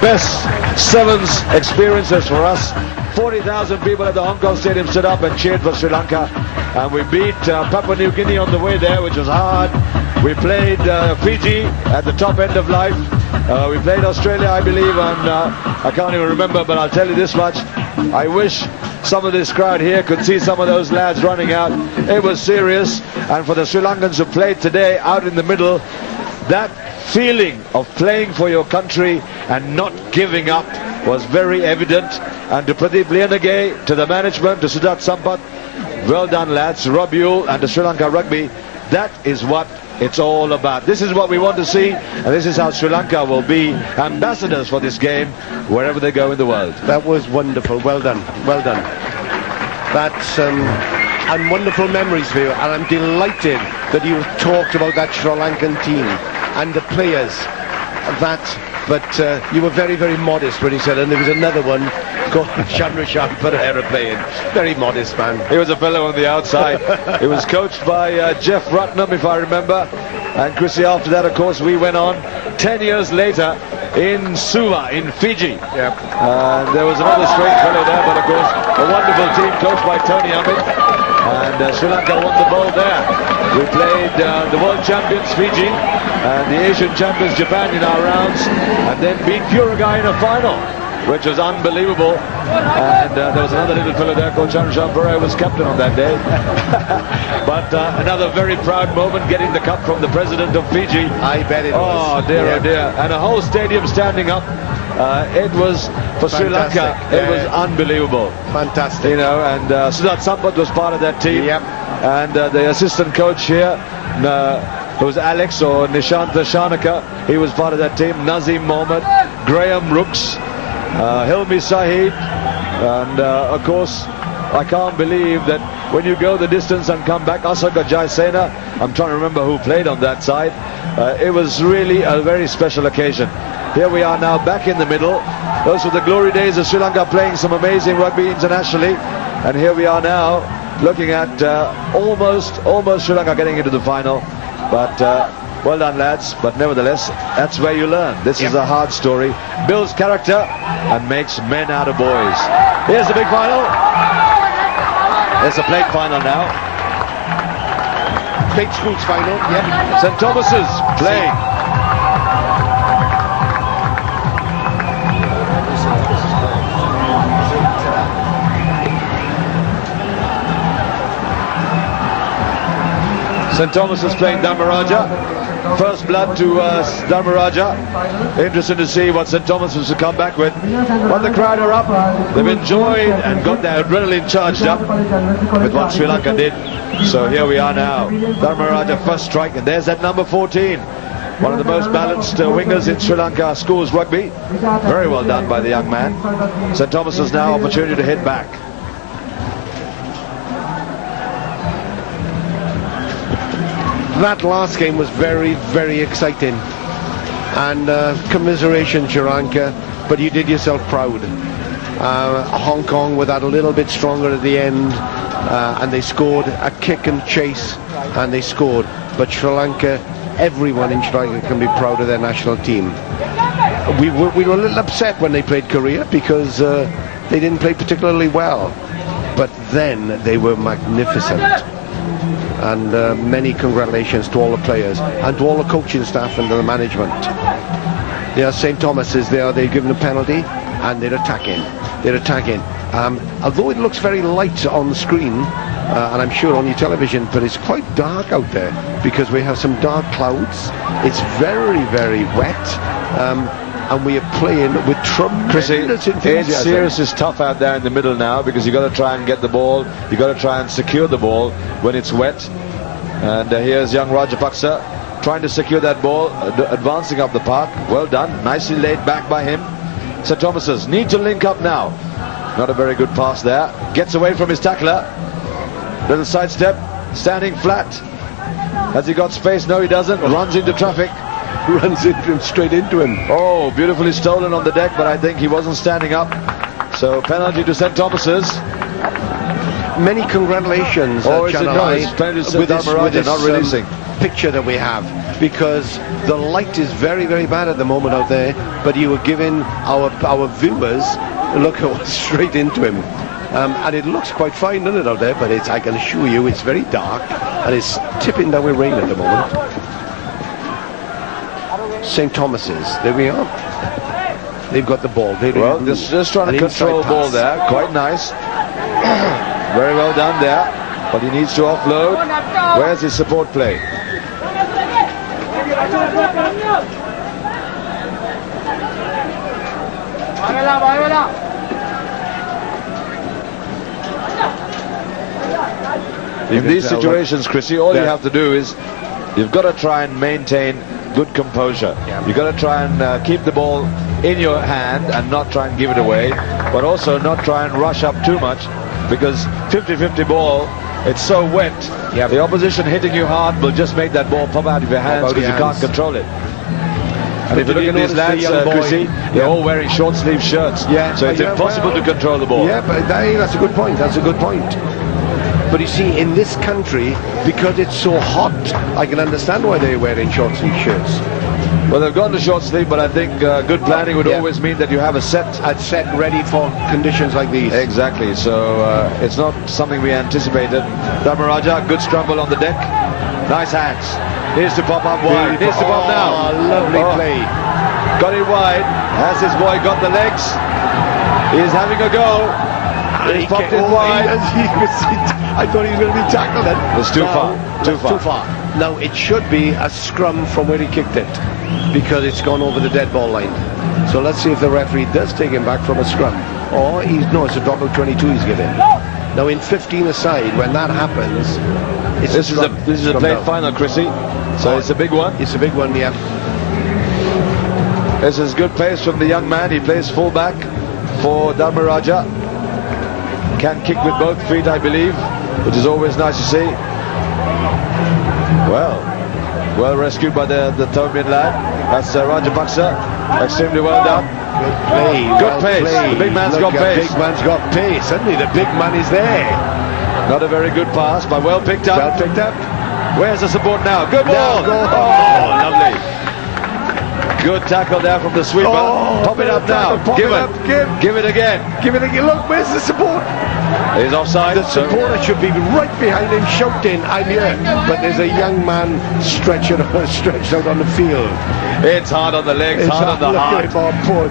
best sevens experiences for us. 40,000 people at the Hong Kong Stadium stood up and cheered for Sri Lanka, and we beat Papua New Guinea on the way there, which was hard. We played Fiji at the top end of life. We played Australia, I believe, and I can't even remember, but I'll tell you this much. I wish some of this crowd here could see some of those lads running out. It was serious, and for the Sri Lankans who played today out in the middle, that feeling of playing for your country and not giving up was very evident. And to Pradeep Lianage, to the management, to Siddharth Sampath, well done lads, to Rob Yule and to Sri Lanka Rugby, that is what it's all about. This is what we want to see, and this is how Sri Lanka will be ambassadors for this game wherever they go in the world. That was wonderful. Well done. Well done. That's and wonderful memories for you, and I'm delighted that you talked about that Sri Lankan team and the players. But you were very, very modest when you said, and there was another one called Chandrashan Pereira playing. Very modest, man. He was a fellow on the outside. He was coached by Jeff Ratnam, if I remember. And Chrissy, after that, of course, we went on 10 years later in Suva, in Fiji. Yep. There was another strange fellow there, but of course, a wonderful team coached by Tony Amit. And Sri Lanka won the ball there. We played the world champions Fiji and the Asian champions Japan in our rounds, and then beat Uruguay in a final, which was unbelievable. And there was another little fellow there called Chandrashan Pereira, who was captain on that day. But another very proud moment, getting the cup from the president of Fiji. I bet it was. Oh dear, yeah. Oh dear. And a whole stadium standing up. It was, for Fantastic. Sri Lanka, it was unbelievable. Fantastic. You know, and Siddharth Sampath was part of that team. Yep. And the assistant coach here, who was Alex or Nishanta Shanaka, he was part of that team. Nazim Mohammed, Graham Rooks, Hilmi Sahid, and of course, I can't believe that when you go the distance and come back, Asaka Jaisena, I'm trying to remember who played on that side. It was really a very special occasion. Here we are now back in the middle. Those were the glory days of Sri Lanka playing some amazing rugby internationally. And here we are now looking at almost Sri Lanka getting into the final. But well done lads, but nevertheless, that's where you learn. This is a hard story, builds character and makes men out of boys. Here's the big final. There's a plate final now. Plate schools final, yeah. St. Thomas's playing. St. Thomas is playing Dharmaraja. First blood to Dharmaraja. Interesting to see what St. Thomas was to come back with. But the crowd are up. They've enjoyed and got their adrenaline charged up with what Sri Lanka did. So here we are now. Dharmaraja first strike, and there's that number 14. One of the most balanced wingers in Sri Lanka schools rugby. Very well done by the young man. St. Thomas has now opportunity to hit back. That last game was very, very exciting, and commiseration, Sri Lanka, but you did yourself proud. Hong Kong were that a little bit stronger at the end, and they scored a kick and chase, and they scored. But Sri Lanka, everyone in Sri Lanka can be proud of their national team. We were a little upset when they played Korea because they didn't play particularly well, but then they were magnificent. And many congratulations to all the players and to all the coaching staff and the management. Yeah, St. Thomas is there. They've given a penalty and they're attacking. They're attacking. Although it looks very light on the screen, and I'm sure on your television, but it's quite dark out there because we have some dark clouds. It's very, very wet. And we are playing with tremendous enthusiasm. It's serious, it's tough out there in the middle now because you've got to try and get the ball, you've got to try and secure the ball when it's wet. And here's young Rajapaksa trying to secure that ball, advancing up the park. Well done, nicely laid back by him. St. Thomas's need to link up now. Not a very good pass there. Gets away from his tackler. Little sidestep, standing flat. Has he got space? No, he doesn't. Runs into traffic. Runs into him, straight into him. Oh, beautifully stolen on the deck, but I think he wasn't standing up. So penalty to St. Thomas's. Many congratulations, Channel I, with this not releasing picture that we have. because the light is very, very bad at the moment out there, but you were giving our viewers a look straight into him. And it looks quite fine, doesn't it, out there? But I can assure you, it's very dark, and it's tipping down with rain at the moment. St. Thomas's, there we are. They've got the ball. Well, just trying to control the ball there. Quite nice. Very well done there. But he needs to offload. Where's his support play? In these situations, Chrissy, all you have to do is you've got to try and maintain good composure. You've got to try and keep the ball in your hand and not try and give it away, but also not try and rush up too much, because 50-50 ball, it's so wet. The opposition hitting you hard will just make that ball pop out of your hands because you can't control it. And if you look at these lads, Chrissy, they're all wearing short sleeve shirts, so it's impossible to control the ball. Yeah, but that's a good point. That's a good point. But you see, in this country, because it's so hot, I can understand why they're wearing short sleeve shirts. Well, they've gone to short sleeve, but I think good planning would always mean that you have a set ready for conditions like these. Exactly. So it's not something we anticipated. Dharmaraja, good scramble on the deck. Nice hands. Needs to pop up wide. Needs to pop now. Lovely play. Got it wide. Has his boy got the legs? He's having a go. He's popped it wide. I thought he was going to be tackled then. It's too far. Too far. Now it should be a scrum from where he kicked it, because it's gone over the dead ball line. So let's see if the referee does take him back from a scrum, or it's a drop of 22 he's given. Now in 15 aside, when that happens, this is a plate final, Chrissy. So it's a big one. It's a big one, yeah. This is good pace from the young man. He plays fullback for Dharmaraja. Can kick with both feet, I believe, which is always nice to see. Well rescued by the Tomian lad. That's Rajapaksa. Extremely well done. Good pace. The big man's got pace. Big man's got pace. Suddenly the big man is there. Not a very good pass, but well picked up. Well picked up. Where's the support now? Good ball. Oh, lovely. Good tackle there from the sweeper. Pop it up now. Give it again. Give it again. Look, where's the support? He's offside. The supporter should be right behind him shouting, I'm here. But there's a young man stretched out on the field. It's hard on the legs, hard on the heart.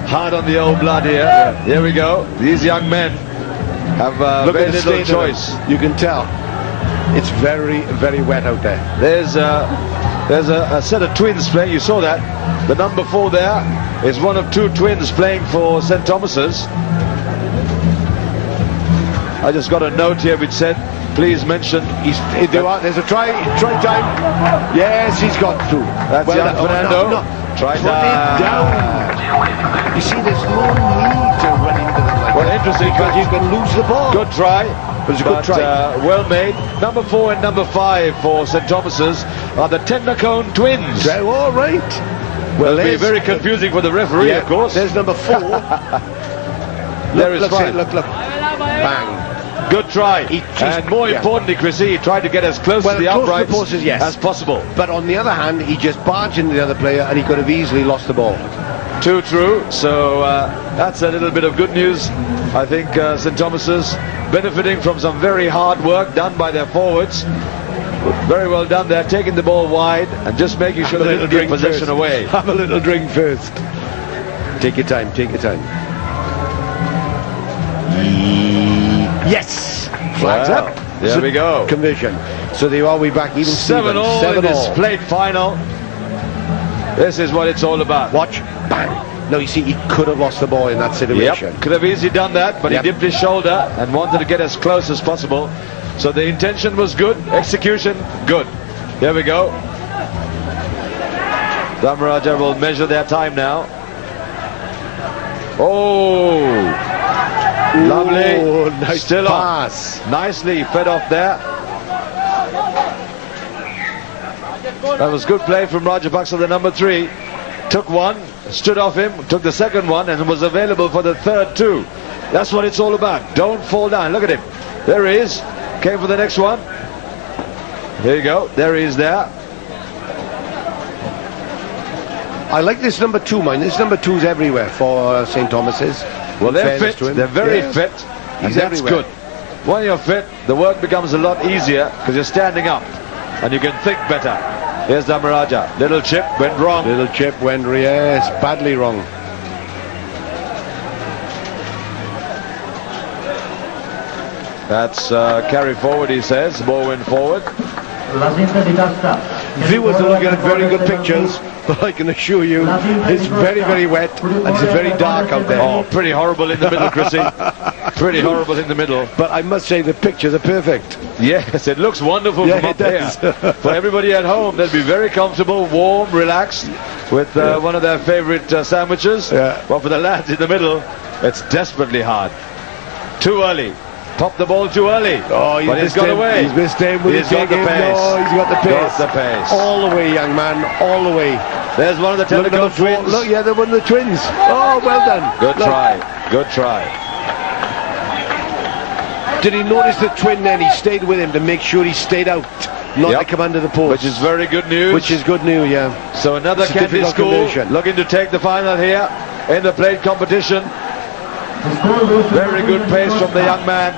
Hard on the old blood here. Here we go. These young men have very little choice. You can tell. It's very, very wet out there. There's a set of twins playing. You saw that. The number 4 there is one of 2 twins playing for St. Thomas's. I just got a note here which said, please mention. There's a try time. Yes, he's got to. That's young Fernando. Try down. You see, there's no need to run into them like well, interesting, because you can lose the ball. Good try. But it's a good try. Well made. Number 4 and number 5 for St. Thomas's are the Tendercone twins. All right. Well, it'll be very confusing for the referee, of course. There's number 4. Look. Bang. Good try. And more importantly, Chrissy, he tried to get as close to the uprights as possible. But on the other hand, he just barged into the other player and he could have easily lost the ball. Too true. So that's a little bit of good news. I think St. Thomas's benefiting from some very hard work done by their forwards. Very well done there, taking the ball wide and just making sure they didn't give possession away. Have a little drink first. Take your time, take your time. Yes! Flags up. There we go. Conversion. So they are we back even 7-all in this plate final. This is what it's all about. Watch. Bang. No, you see, he could have lost the ball in that situation. Could have easily done that, but he dipped his shoulder and wanted to get as close as possible. So the intention was good, execution good. Here we go. Dharmaraja will measure their time now. Oh, lovely. Nice Still pass. on. Nicely fed off there. That was good play from Rajapaksa, the number 3. Took one, stood off him, took the second one, and was available for the third too. That's what it's all about. Don't fall down. Look at him. There he is. Came for the next one. There you go. There he is there. I like this number 2, mind. This number 2's everywhere for St. Thomas's. Well, they're fit. They're very fit. And that's everywhere. good. When you're fit, the work becomes a lot easier because you're standing up and you can think better. Here's Damaraja. Little chip went wrong. Little chip went, yes, badly wrong. That's carry forward, he says. Ball went forward. Viewers are looking at very good pictures, but I can assure you it's very, very wet and it's very dark out there. Oh, pretty horrible in the middle, Chrissy. Pretty horrible in the middle. But I must say the pictures are perfect. Yes, it looks wonderful from up there. For everybody at home, they'll be very comfortable, warm, relaxed, with one of their favorite sandwiches. Yeah. Well, for the lads in the middle, it's desperately hard. Too early. Popped the ball too early. Oh, but he's got away. He's missed him with He's got the pace. No, he's got the pace. Got the pace. All the way, young man, all the way. There's one of the Telecom twins. Look, yeah, they're one of the twins. Oh, well done. Good try. Good try. Did he notice the twin then? He stayed with him to make sure he stayed out, not to come under the post. Which is very good news. Which is good news, yeah. So another Kandy school looking to take the final here in the plate competition. Very good pace from the young man.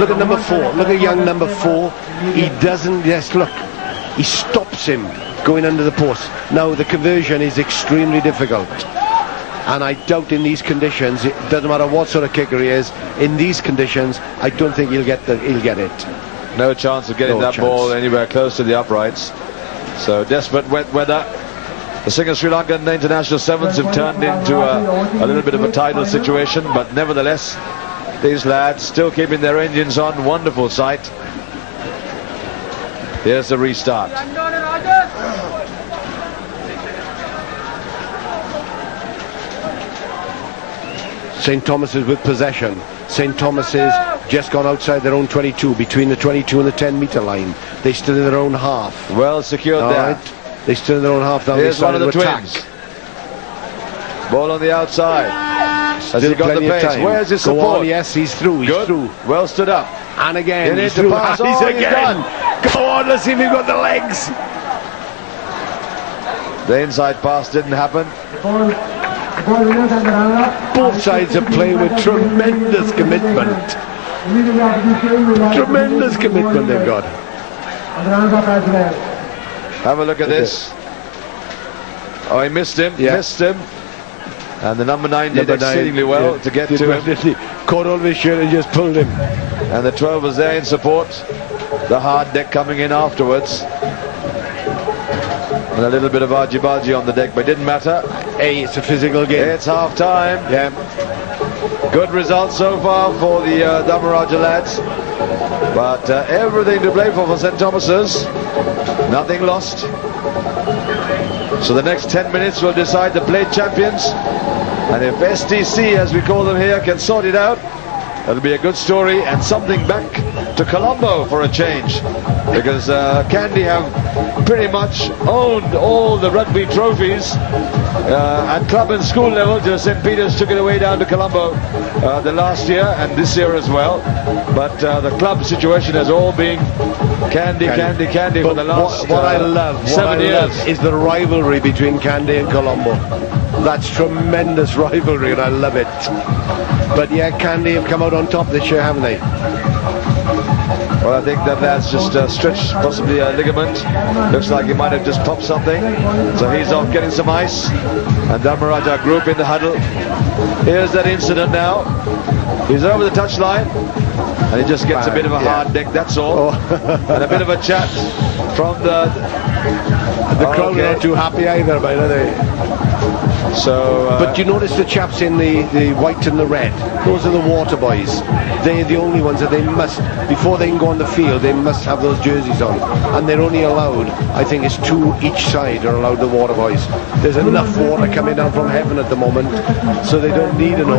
Look at number 4. Look at young number 4. He doesn't, yes, look. He stops him going under the post. Now, the conversion is extremely difficult. And I doubt in these conditions, it doesn't matter what sort of kicker he is, in these conditions, I don't think he'll get it. No chance of getting that ball anywhere close to the uprights. So desperate wet weather. The Singer Sri Lankan international sevens have turned into a little bit of a tidal situation, but nevertheless, these lads still keeping their engines on. Wonderful sight. Here's the restart. St. Thomas's with possession. St. Thomas's just gone outside their own 22, between the 22 and the 10-meter line. They still in their own half. Well secured there. Right. They still in their own half down. Here's one of the twins. Ball on the outside. Has he got the pace? Where's his support? On, yes, he's through. He's through. Well stood up. And again, he's through. Pass. He's Oh, again. Go on, let's see if he's got the legs. The inside pass didn't happen. Both sides are playing with tremendous commitment. Tremendous commitment they've got. Have a look at this. Oh, he missed him. Yeah. Missed him. And the number 9 did exceedingly well to get to him. Caught all his shirt and just pulled him. And the 12 was there in support. The hard deck coming in afterwards. And a little bit of argy-bargy on the deck, but it didn't matter. Hey, it's a physical game. It's half time. Yeah. Good result so far for the Damaraja lads. But everything to play for St. Thomas's. Nothing lost. So the next 10 minutes will decide the plate champions. And if STC, as we call them here, can sort it out, it'll be a good story and something back to Colombo for a change. Because Kandy have pretty much owned all the rugby trophies at club and school level. Just St. Peter's took it away down to Colombo the last year and this year as well. But the club situation has all been Kandy for the last what I love 7 years is the rivalry between Kandy and Colombo. That's tremendous rivalry and I love it. But yeah, Kandy have come out on top this year, haven't they? Well, I think that that's just stretched, possibly a ligament. Looks like he might have just popped something. So he's off getting some ice. And Damaraja group in the huddle. Here's that incident now. He's over the touchline. And he just gets a bit of a hard deck, that's all. And a bit of a chat from the crowd are not too happy either, by the way. So, but you notice the chaps in the white and the red, those are the water boys. They're the only ones that they must, before they can go on the field, they must have those jerseys on. And they're only allowed, I think it's 2 each side are allowed, the water boys. There's enough water coming down from heaven at the moment, so they don't need an